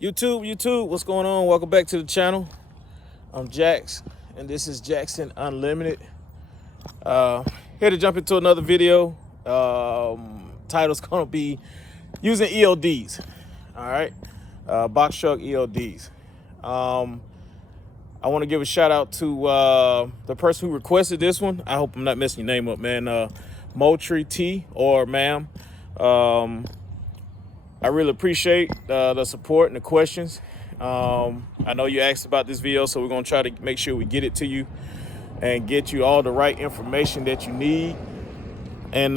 YouTube, what's going on? Welcome back to the channel. I'm Jax, and this is Jackson Unlimited. Here to jump into another video. Title's gonna be using ELDs. All right, box truck ELDs. I want to give a shout out to the person who requested this one. I hope I'm not messing your name up, man. Moultrie T or ma'am. I really appreciate the support and the questions. I know you asked about this video, so we're gonna try to make sure we get it to you and get you all the right information that you need. And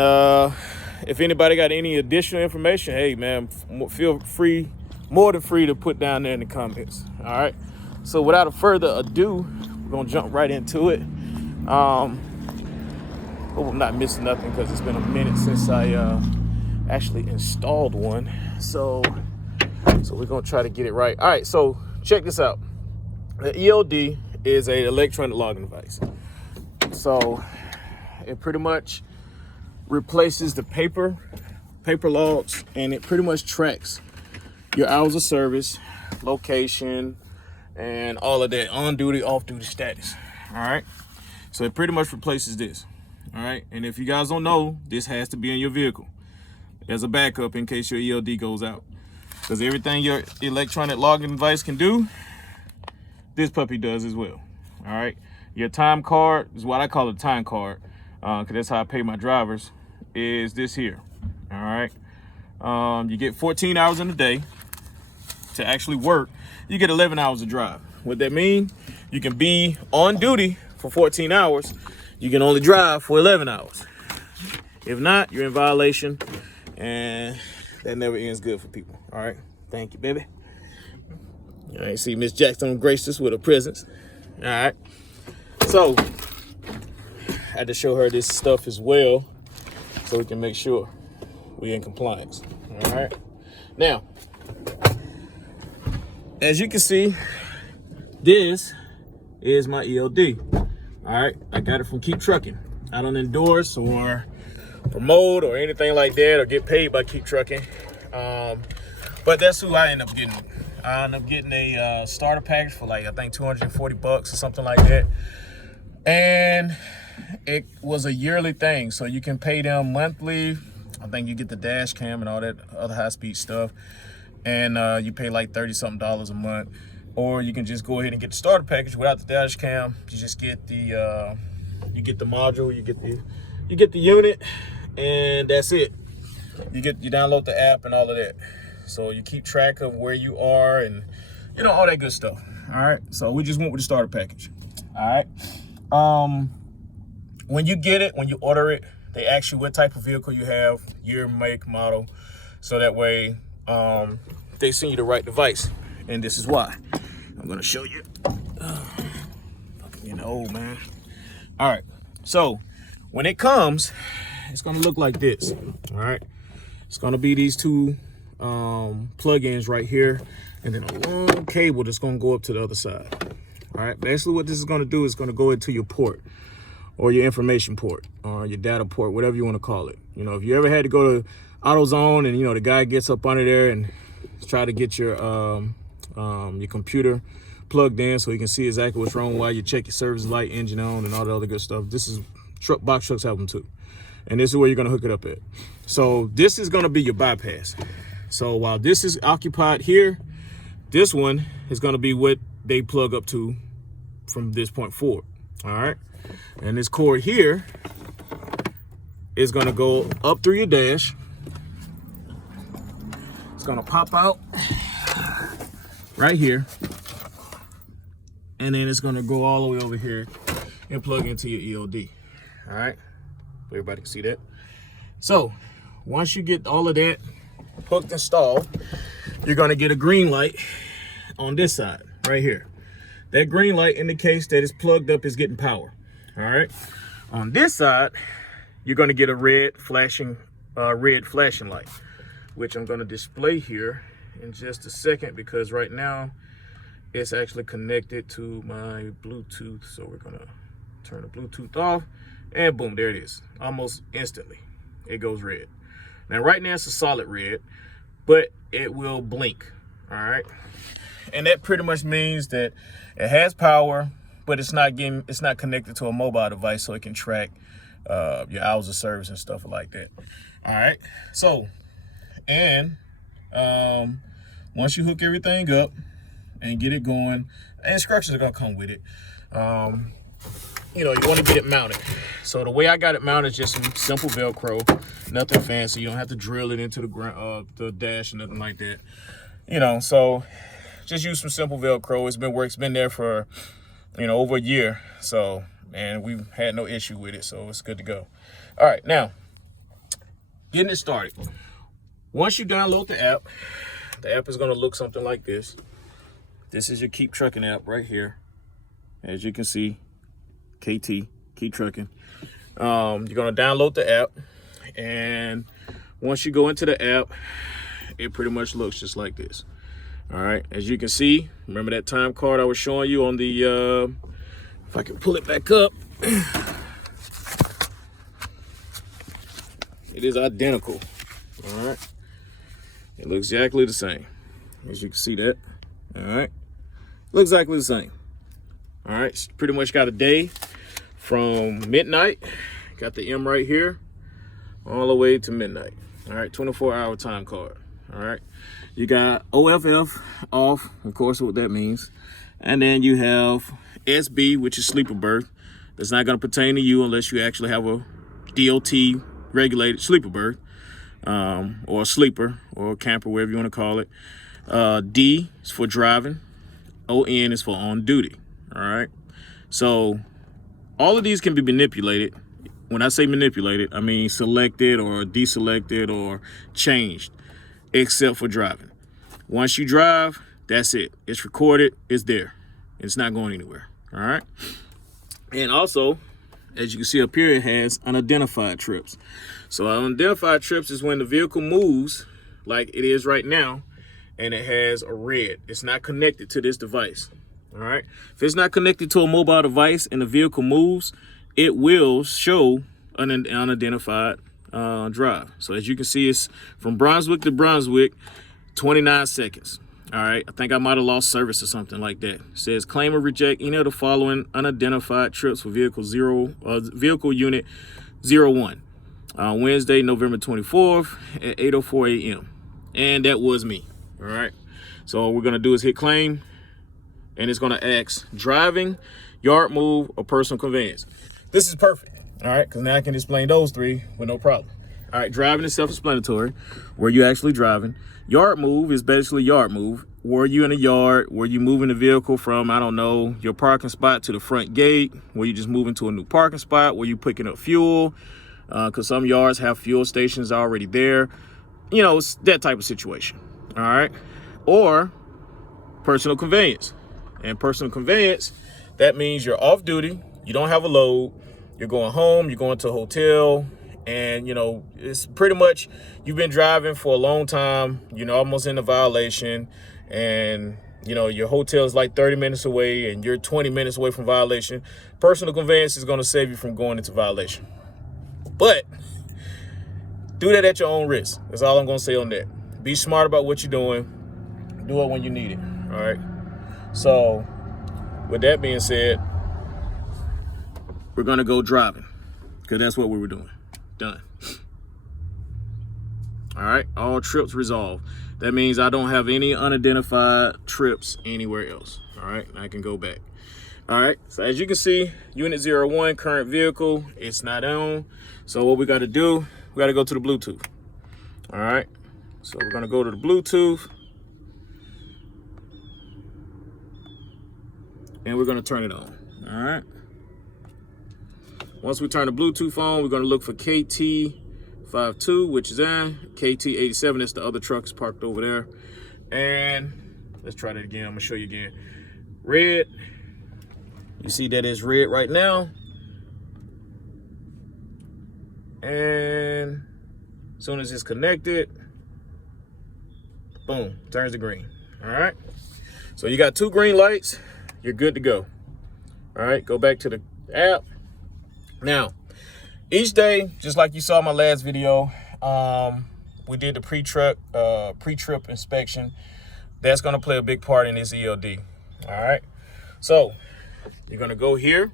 if anybody got any additional information, hey man, feel free, more than free to put down there in the comments. All right. So without further ado, we're gonna jump right into it. Hope I'm not missing nothing because it's been a minute since I actually installed one. So we're gonna try to get it right. All right, so check this out. The ELD is an electronic logging device. So it pretty much replaces the paper logs, and it pretty much tracks your hours of service, location, and all of that, on duty, off duty status. All right, so it pretty much replaces this. All right, and if you guys don't know, this has to be in your vehicle as a backup in case your ELD goes out, because everything your electronic logging device can do, this puppy does as well. All right, your time card is what I call a time card, because that's how I pay my drivers, is this here. All right, you get 14 hours in a day to actually work. You get 11 hours to drive. What that mean? You can be on duty for 14 hours. You can only drive for 11 hours. If not, you're in violation, and that never ends good for people. All right, thank you, baby. All right, see Miss Jackson graced us with her presence. All right, so I had to show her this stuff as well, so we can make sure we're in compliance. All right, now, as you can see, this is my ELD. All right, I got it from Keep Trucking. I don't endorse or promote or anything like that or get paid by Keep Trucking, but that's who I end up getting. I end up getting a starter package for like, I think $240 or something like that, and it was a yearly thing, so you can pay them monthly. I think you get the dash cam and all that other high-speed stuff, and you pay like $30-something a month. Or you can just go ahead and get the starter package without the dash cam. You just get the you get the module, you get the unit, and that's it. You download the app and all of that. So you keep track of where you are and all that good stuff. All right. So we just went with the starter package. All right. When you get it, when you order it, they ask you what type of vehicle you have, year, make, model, so that way they send you the right device. And this is why. I'm gonna show you. Fucking getting old, man. All right, so when it comes, it's gonna look like this. All right, it's gonna be these two plug-ins right here, and then a long cable that's gonna go up to the other side. All right, basically what this is gonna do is gonna go into your port, or your information port, or your data port, whatever you want to call it. If you ever had to go to AutoZone and the guy gets up under there and try to get your computer plugged in so you can see exactly what's wrong while you check your service light, engine on, and all the other good stuff. This is box trucks have them too, and this is where you're going to hook it up at. So this is going to be your bypass. So while this is occupied here, this one is going to be what they plug up to from this point forward. All right, and this cord here is going to go up through your dash. It's going to pop out right here, and then it's going to go all the way over here and plug into your ELD. All right, everybody can see that. So once you get all of that hooked, installed, you're going to get a green light on this side right here. That green light indicates that it's plugged up, it's getting power. All right, on this side you're going to get a red flashing light, which I'm going to display here in just a second, because right now it's actually connected to my Bluetooth. So we're gonna turn the Bluetooth off, and boom, there it is. Almost instantly it goes red. Now right now it's a solid red, but it will blink. All right. And that pretty much means that it has power, but it's not connected to a mobile device, so it can track your hours of service and stuff like that. All right. So, and once you hook everything up and get it going, instructions are gonna come with it. You know, you want to get it mounted. So the way I got it mounted is just some simple Velcro, nothing fancy. You don't have to drill it into the dash or nothing like that. You know, so just use some simple Velcro. It's been there for, you know, over a year. So, and we've had no issue with it, so it's good to go. All right, now getting it started. Once you download the app is going to look something like this. This is your Keep Trucking app right here. As you can see, KT, Keep Trucking. You're going to download the app, and once you go into the app, it pretty much looks just like this. All right, as you can see, remember that time card I was showing you on the, if I can pull it back up, it is identical. All right, it looks exactly the same. As you can see that, all right, looks exactly the same. All right, so pretty much got a day from midnight, got the M right here, all the way to midnight. All right, 24-hour time card. All right, you got OFF off, of course, what that means. And then you have SB, which is sleeper berth. That's not going to pertain to you unless you actually have a DOT regulated sleeper berth, or a sleeper, or a camper, whatever you want to call it. D is for driving. ON is for on duty. All right, so all of these can be manipulated. When I say manipulated, I mean selected or deselected or changed, except for driving. Once you drive, that's it. It's recorded, it's there. It's not going anywhere. All right. And also, as you can see up here, it has unidentified trips. So unidentified trips is when the vehicle moves like it is right now, and it has a red. It's not connected to this device. All right. If it's not connected to a mobile device and the vehicle moves, it will show an unidentified drive. So as you can see, it's from Brunswick to Brunswick, 29 seconds. All right, I think I might have lost service or something like that. It says claim or reject any of the following unidentified trips for vehicle unit 01. Wednesday, November 24th at 8:04 a.m. And that was me. All right, so what we're gonna do is hit claim, and it's gonna ask driving, yard move, or personal conveyance. This is perfect. All right, because now I can explain those three with no problem. All right, driving is self-explanatory. Where you actually driving. Yard move is basically yard move. Were you in a yard? Were you moving the vehicle from, I don't know, your parking spot to the front gate? Were you just moving to a new parking spot? Were you picking up fuel? Because some yards have fuel stations already there. You know, it's that type of situation. All right. Or personal conveyance. And personal conveyance, that means you're off duty. You don't have a load. You're going home. You're going to a hotel. And, you know, it's pretty much you've been driving for a long time, you know, almost in a violation. And, you know, your hotel is like 30 minutes away and you're 20 minutes away from violation. Personal conveyance is going to save you from going into violation. But do that at your own risk. That's all I'm going to say on that. Be smart about what you're doing. Do it when you need it. All right. So with that being said, we're going to go driving because that's what we were doing. Done. All right, all trips resolved. That means I don't have any unidentified trips anywhere else. All right, I can go back. All right, so as you can see, unit 01, current vehicle, it's not on. So what we got to do, we got to go to the Bluetooth. All right, so we're going to go to the Bluetooth. And we're going to turn it on. All right. Once we turn the Bluetooth on, we're going to look for KT52, which is in. KT87, that's the other truck is parked over there. And let's try that again. I'm going to show you again. Red. You see that it's red right now. And as soon as it's connected, boom, turns to green. All right. So you got 2 green lights. You're good to go. All right. Go back to the app. Now, each day, just like you saw in my last video, we did the pre-trip inspection. That's going to play a big part in this ELD. All right. So you're going to go here.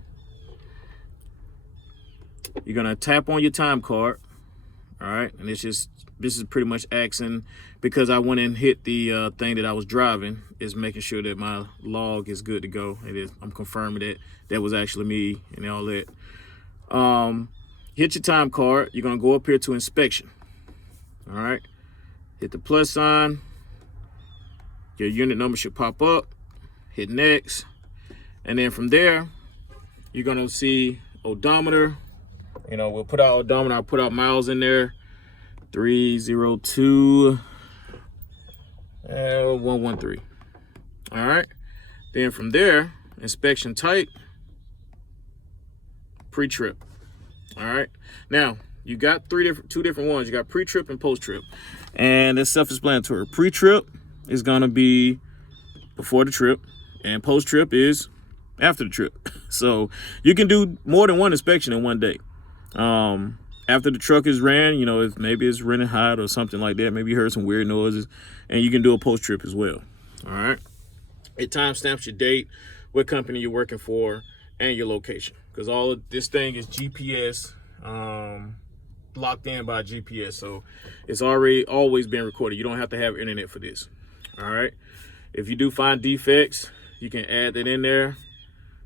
You're going to tap on your time card. All right. And this is pretty much asking, because I went and hit the thing that I was driving, is making sure that my log is good to go. I'm confirming that that was actually me and all that. Hit your time card. You're going to go up here to inspection. All right. Hit the plus sign. Your unit number should pop up. Hit next. And then from there, you're going to see odometer. You know, we'll put out odometer. I'll put out miles in there. 302 113. All right. Then from there, inspection type, pre-trip. All right. Now you got two different ones. You got pre-trip and post-trip, and it's self-explanatory. Pre-trip is gonna be before the trip, and post-trip is after the trip. So you can do more than one inspection in one day. After the truck is ran, you know, if maybe it's running hot or something like that, maybe you heard some weird noises, and you can do a post-trip as well. All right. It timestamps your date, what company you're working for, and your location, because all of this thing is GPS, locked in by GPS. So it's always been recorded. You don't have to have internet for this. All right. If you do find defects, you can add that in there.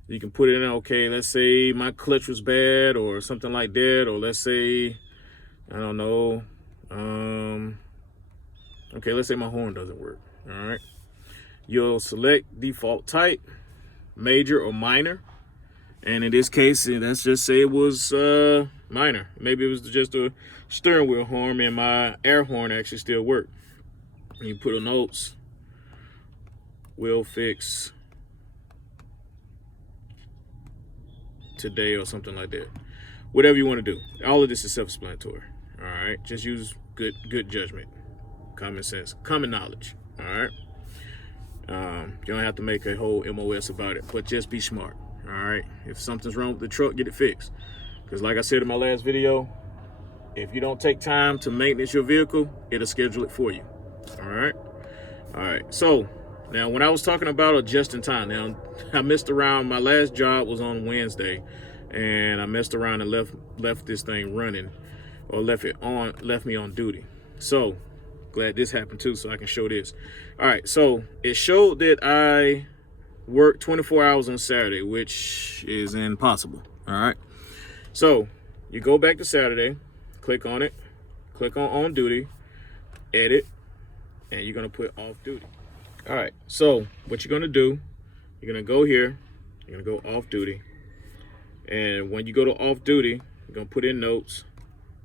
You can put it in, okay, let's say my clutch was bad or something like that, or let's say, I don't know, okay, let's say my horn doesn't work. All right. You'll select default type, major or minor. And in this case, let's just say it was minor. Maybe it was just a steering wheel horn and my air horn actually still worked. And you put a notes, will fix today or something like that. Whatever you want to do. All of this is self-explanatory. All right. Just use good judgment, common sense, common knowledge. All right. You don't have to make a whole MOS about it, but just be smart. All right. If something's wrong with the truck, get it fixed. Because like I said in my last video, if you don't take time to maintenance your vehicle, it'll schedule it for you. All right. All right. So now when I was talking about adjusting time, now I messed around. My last job was on Wednesday, and I messed around and left this thing running, or left me on duty. So glad this happened too, so I can show this. All right. So it showed that I worked 24 hours on Saturday, which is impossible. All right. So you go back to Saturday, click on it, click on duty, edit, and you're going to put off duty. All right. So what you're going to do, you're going to go here, you're going to go off duty. And when you go to off duty, you're going to put in notes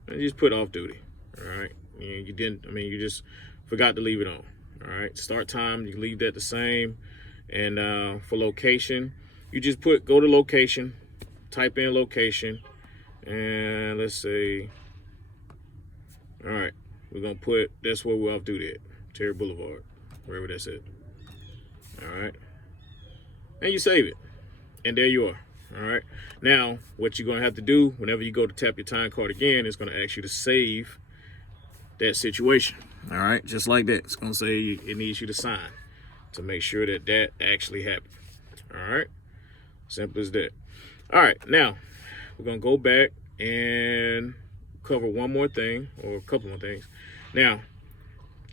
and just put off duty. All right. You just forgot to leave it on. All right. Start time, you leave that the same. And for location, you just go to location, type in location, and let's say, all right, we're going to put, that's where we're off duty at, Terry Boulevard, wherever that's at. All right. And you save it. And there you are. All right. Now, what you're going to have to do whenever you go to tap your time card again, it's going to ask you to save that situation. All right. Just like that. It's going to say it needs you to sign to make sure that actually happened. All right. Simple as that. All right. Now, we're going to go back and cover one more thing, or a couple more things. Now,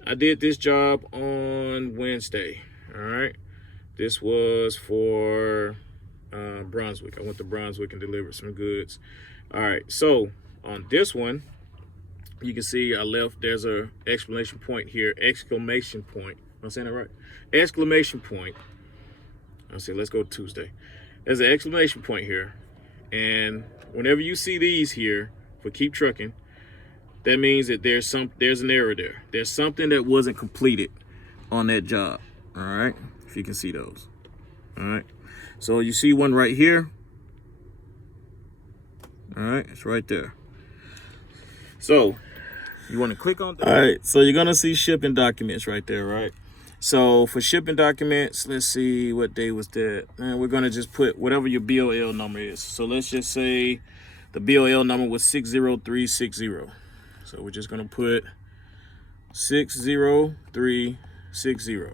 I did this job on Wednesday. All right. This was for Brunswick. I went to Brunswick and delivered some goods. All right. So on this one, you can see I left, there's a exclamation point here, exclamation point. Am I saying that right? Exclamation point. I'll say, let's go to Tuesday. There's an exclamation point here. And whenever you see these here for keep trucking, that means that there's an error there. There's something that wasn't completed on that job. All right. If you can see those. All right. So you see one right here. All right. It's right there. So you want to click on that. All right. So you're going to see shipping documents right there, right? So for shipping documents, let's see, what day was that? And we're going to just put whatever your BOL number is. So let's just say the BOL number was 60360. So we're just going to put 60360.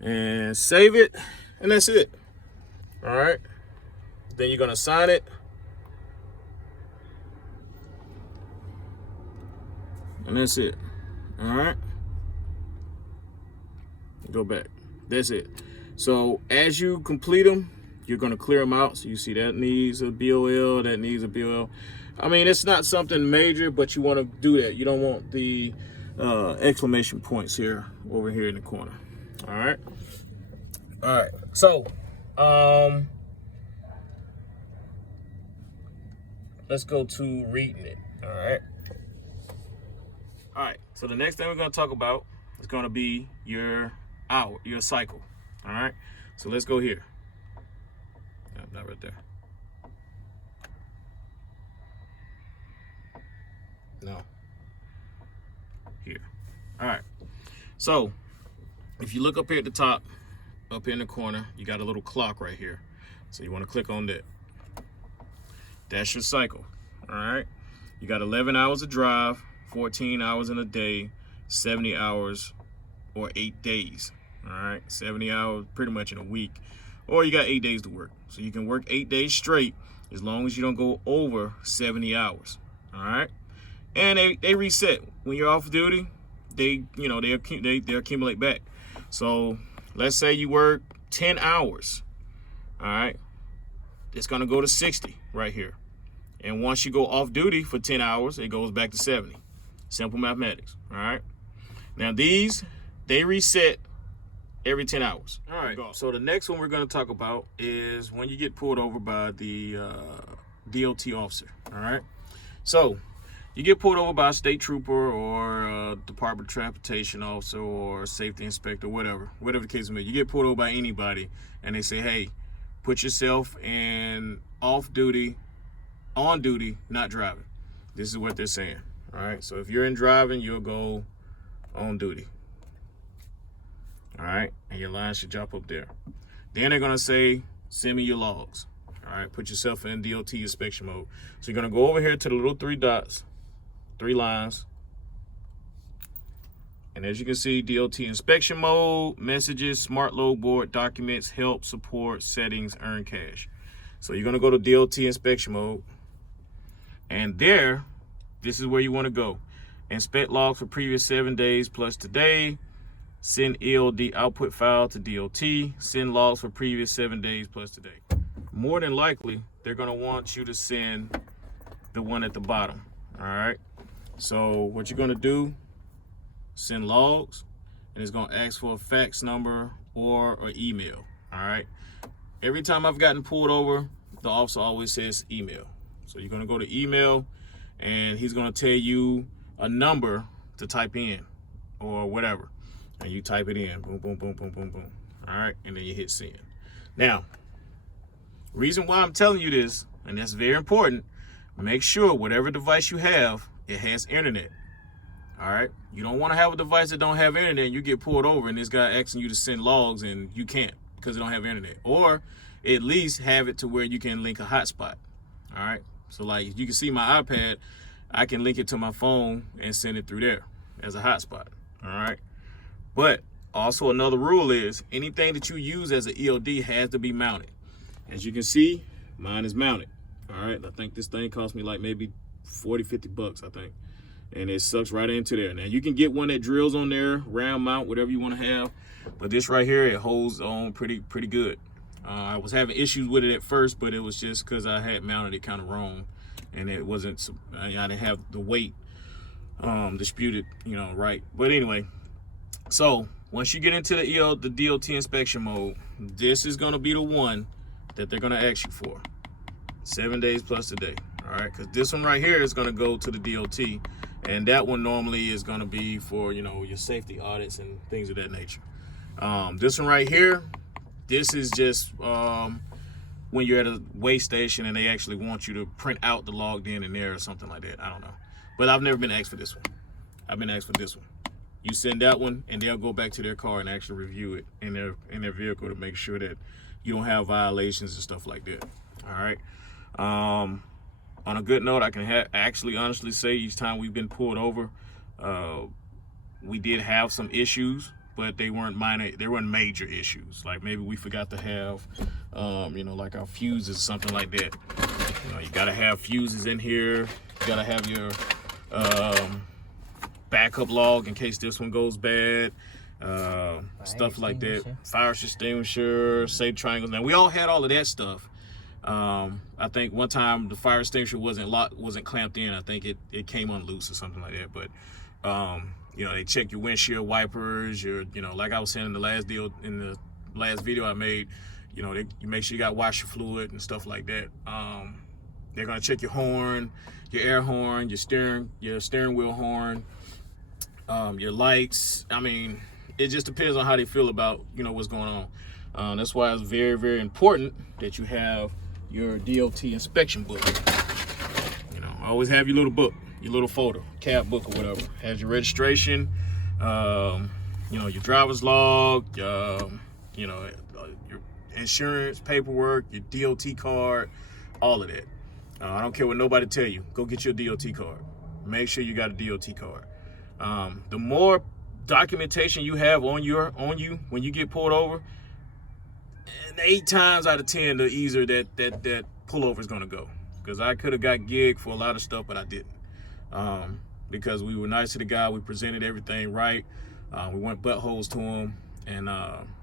and save it, and that's it. All right. Then you're gonna sign it, and that's it. All right. Go back. That's it. So as you complete them, you're gonna clear them out. So you see that needs a BOL, that needs a BOL. I mean, it's not something major, but you want to do that. You don't want the exclamation points here over here in the corner. All right. All right. So let's go to reading it. All right. All right. So the next thing we're going to talk about is going to be your hour, your cycle. All right. So let's go here. No, not right there. No. Here. All right. So if you look up here at the top, up here in the corner, you got a little clock right here. So you want to click on that. That's your cycle. All right. You got 11 hours of drive, 14 hours in a day, 70 hours or 8 days. All right. 70 hours pretty much in a week. Or you got 8 days to work. So you can work 8 days straight as long as you don't go over 70 hours. All right. And they reset when you're off duty. They accumulate back. So let's say you work 10 hours. All right. It's going to go to 60 right here. And once you go off duty for 10 hours, it goes back to 70. Simple mathematics. All right. Now these, they reset every 10 hours. All right. So the next one we're going to talk about is when you get pulled over by the DOT officer. All right. So you get pulled over by a state trooper or a Department of Transportation officer or a safety inspector, whatever the case may be. You get pulled over by anybody and they say, hey, put yourself in off duty, on duty, not driving. This is what they're saying. All right. So if you're in driving, you'll go on duty. All right. And your line should drop up there. Then they're going to say, send me your logs. All right. Put yourself in Dlt Inspection Mode. So you're going to go over here to the little 3 dots, 3 lines. And as you can see, Dlt Inspection Mode, messages, smart load board, documents, help, support, settings, earn cash. So you're going to go to Dlt Inspection Mode. And there, this is where you want to go. Inspect logs for previous 7 days plus today. Send ELD output file to DOT. Send logs for previous 7 days plus today. More than likely, they're going to want you to send the one at the bottom. All right. So what you're going to do, send logs, and it's going to ask for a fax number or an email. All right. Every time I've gotten pulled over, the officer always says email. So you're going to go to email, and he's going to tell you a number to type in or whatever. And you type it in. Boom, boom, boom, boom, boom, boom. All right. And then you hit send. Now, reason why I'm telling you this, and that's very important, make sure whatever device you have, it has internet. All right. You don't want to have a device that don't have internet and you get pulled over and this guy asking you to send logs and you can't because it don't have internet. Or at least have it to where you can link a hotspot. All right. So like you can see my iPad, I can link it to my phone and send it through there as a hotspot. All right. But also another rule is anything that you use as an ELD has to be mounted. As you can see, mine is mounted. All right. I think this thing cost me like maybe 40, 50 bucks, I think. And it sucks right into there. Now you can get one that drills on there, round mount, whatever you want to have. But this right here, it holds on pretty good. I was having issues with it at first, but it was just because I had mounted it kind of wrong. And it wasn't, I didn't have the weight disputed, right. But anyway, so once you get into the DOT inspection mode, this is going to be the one that they're going to ask you for. 7 days plus a day. All right. Because this one right here is going to go to the DOT. And that one normally is going to be for, your safety audits and things of that nature. This one right here, this is just when you're at a weigh station and they actually want you to print out the logged in there or something like that. I don't know. But I've never been asked for this one. I've been asked for this one. You send that one and they'll go back to their car and actually review it in their vehicle to make sure that you don't have violations and stuff like that. All right. On a good note, I can actually honestly say each time we've been pulled over, we did have some issues, but they weren't minor, they weren't major issues. Like maybe we forgot to have, you know, like our fuses, something like that. You know, you gotta have fuses in here. You gotta have your backup log in case this one goes bad. Stuff like that. Fire extinguisher, safe triangles. Now we all had all of that stuff. I think one time the fire extinguisher wasn't clamped in. I think it came unloose or something like that. But you know, they check your windshield wipers, you know, like I was saying in the last video I made, you know, you make sure you got washer fluid and stuff like that. They're gonna check your horn, your air horn, your steering wheel horn, your lights. I mean, it just depends on how they feel about, you know, what's going on. That's why it's very, very important that you have your Dlt Inspection Book. You know, always have your little book, your little folder, cab book or whatever. Has your registration, you know, your driver's log, you know, your insurance paperwork, your DOT card, all of that. I don't care what nobody tell you. Go get your DOT card. Make sure you got a DOT card. The more documentation you have on you when you get pulled over, and 8 times out of 10, the easier that pullover is gonna go. Because I could have got gigged for a lot of stuff, but I didn't. Because we were nice to the guy, we presented everything right. We went buttholes to him, and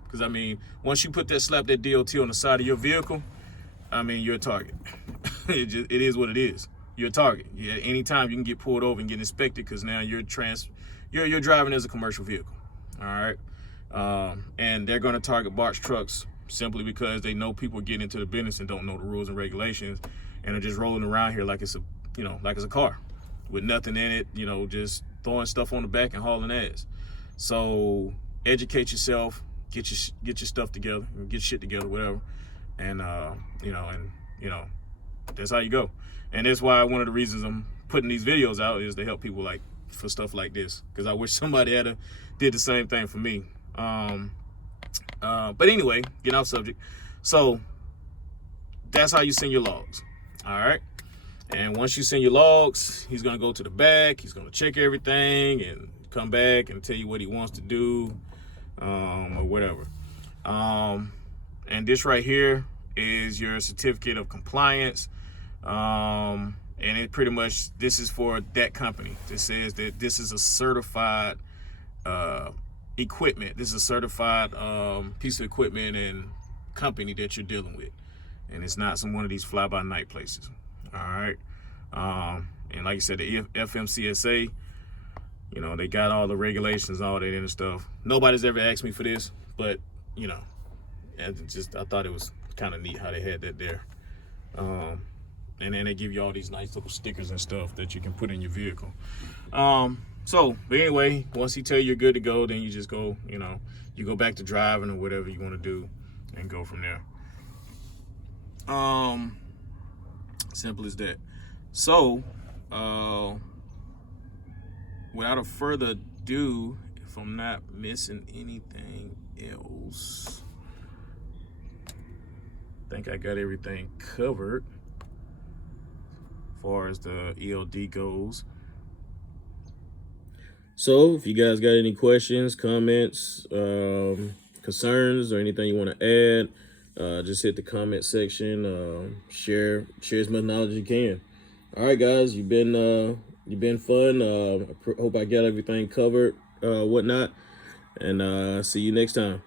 because I mean, once you slap that DOT on the side of your vehicle, I mean, you're a target. It is what it is. You're a target. Yeah, anytime you can get pulled over and get inspected, because now you're driving as a commercial vehicle. All right, and they're going to target box trucks simply because they know people get into the business and don't know the rules and regulations, and are just rolling around here like it's a car with nothing in it. You know, just throwing stuff on the back and hauling ass. So educate yourself, get your stuff together, get shit together, whatever, and you know, that's how you go. And that's why one of the reasons I'm putting these videos out is to help people like for stuff like this, because I wish somebody did the same thing for me. But anyway, get off subject. So that's how you send your logs. All right. And once you send your logs, he's gonna go to the back. He's gonna check everything and come back and tell you what he wants to do, or whatever. And this right here is your certificate of compliance. And it pretty much, this is for that company. This says that this is a certified equipment. This is a certified piece of equipment and company that you're dealing with. And it's not one of these fly-by-night places. All right. And like I said, the FMCSA, you know, they got all the regulations, all that and stuff. Nobody's ever asked me for this, but, you know, I thought it was kind of neat how they had that there. And then they give you all these nice little stickers and stuff that you can put in your vehicle. But anyway, once he tell you you're good to go, then you just go, you know, you go back to driving or whatever you want to do and go from there. Simple as that. So, without a further ado, if I'm not missing anything else, I think I got everything covered as far as the ELD goes. So if you guys got any questions, comments, concerns, or anything you want to add, just hit the comment section. Share as much knowledge as you can. All right, guys, you've been fun. I hope I got everything covered, whatnot, and see you next time.